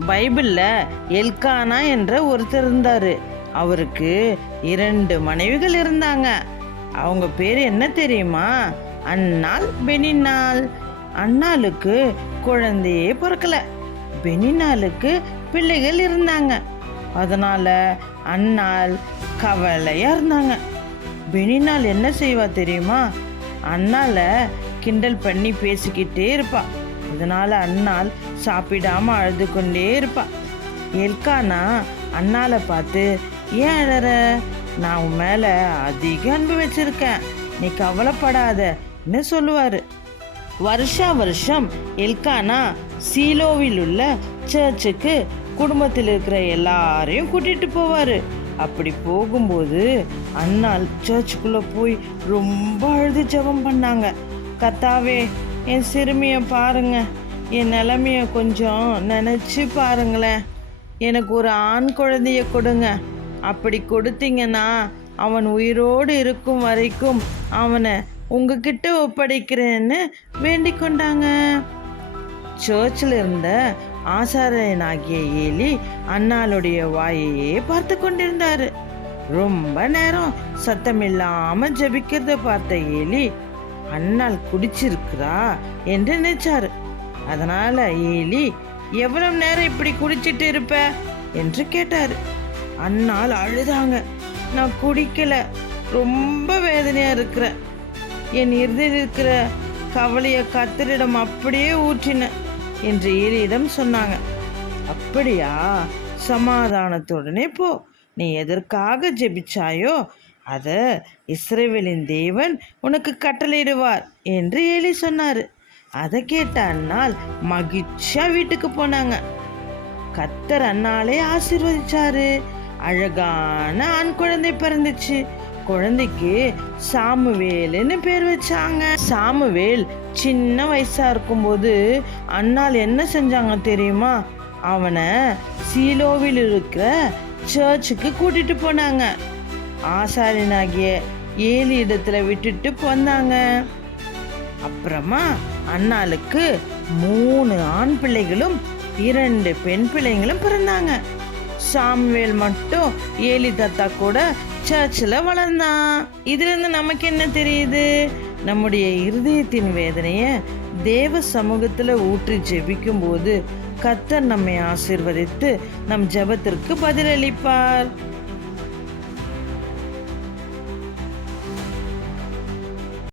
பைபிளில் எல்கானா என்ற ஒருத்தர் இருந்தார். அவருக்கு இரண்டு மனைவிகள் இருந்தாங்க. அவங்க பேர் என்ன தெரியுமா? அன்னாள் பெனின்னாள். அன்னாளுக்கு குழந்தையே பிறக்கல. பெனினாளுக்கு பிள்ளைகள் இருந்தாங்க. அதனால் அன்னாள் கவலையாக இருந்தாங்க. பெனினாள் என்ன செய்வா தெரியுமா? அண்ணால கிண்டல் பண்ணி பேசிக்கிட்டே இருப்பாள் அதனால் அண்ணாள் சாப்பிடாம அழுது கொண்டே இருப்பா. எல்கானா அண்ணால பார்த்து ஏன் அழற? நான் உன் மேல அதிக அன்பு வச்சிருக்கேன். நீ கவலைப்படாதன்னு சொல்லுவாரு. வருஷா வருஷம் எல்கானா சீலோவில் உள்ள சர்ச்சுக்கு குடும்பத்தில் இருக்கிற எல்லாரையும் கூட்டிட்டு போவாரு. அப்படி போகும்போது அண்ணால் சர்ச்சுக்குள்ளே போய் ரொம்ப அழுது ஜெபம் பண்ணாங்க. கத்தாவே என் சிறுமியை பாருங்க. என் நிலமைய கொஞ்சம் நினச்சி பாருங்களேன். எனக்கு ஒரு ஆண் குழந்தைய கொடுங்க. அப்படி கொடுத்தீங்கன்னா அவன் உயிரோடு இருக்கும் வரைக்கும் அவனை உங்ககிட்ட ஒப்படைக்கிறேன்னு வேண்டிக் கொண்டாங்க. சர்ச்சில் இருந்த ஆசாரியனாகிய ஏலி அண்ணாளுடைய வாயையே பார்த்து கொண்டிருந்தார். ரொம்ப நேரம் சத்தமில்லாம ஜபிக்கிறத பார்த்த ஏலி அண்ணாள் குடிச்சிருக்கிறா என்று நினைச்சாரு. அதனால ஏலி எவ்வளவு நேரம் இப்படி குடிச்சிட்டு இருப்ப? என்று கேட்டார். அண்ணால் அழுதாங்க. நான் குடிக்கல. ரொம்ப வேதனையா இருக்கிறேன் என் இருதில் இருக்கிற கவலையை கத்தரிடம் அப்படியே ஊற்றினேன் என்று ஏலியிடம் சொன்னாங்க. அப்படியா? சமாதானத்துடனே போ. நீ எதற்காக ஜெபிச்சாயோ அதை இஸ்ரேவேலின் தேவன் உனக்கு கட்டளையிடுவார் என்று ஏலி சொன்னார். அதை கேட்ட அண்ணால் மகிழ்ச்சியாக வீட்டுக்கு போனாங்க. கத்தர் அண்ணாலே ஆசிர்வதிச்சாரு. அழகான ஆண் குழந்தை பிறந்துச்சு. குழந்தைக்கு சாமுவேல்னு பேர் வச்சாங்க. சாமுவேல் சின்ன வயசா இருக்கும்போது அண்ணால் என்ன செஞ்சாங்க தெரியுமா? அவனை சீலோவில் இருக்கிற சர்ச்சுக்கு கூட்டிட்டு போனாங்க. ஆசாரியனாகிய ஏழு இடத்துல விட்டுட்டு வந்தாங்க. அப்புறமா அண்ணாளுக்கு மூணு ஆண் பிள்ளைகளும் இரண்டு பெண் பிள்ளைங்களும் பிறந்தாங்க. சாம்வேல் மட்டும் ஏலி தாத்தா கூட சர்ச்சில் வளர்ந்தான். இதுல இருந்து நமக்கு என்ன தெரியுது? நம்முடைய இருதயத்தின் வேதனையை தேவ சமூகத்தில் ஊற்றி ஜெபிக்கும் போது கத்தர் நம்மை ஆசிர்வதித்து நம் ஜெபத்திற்கு பதிலளிப்பார்.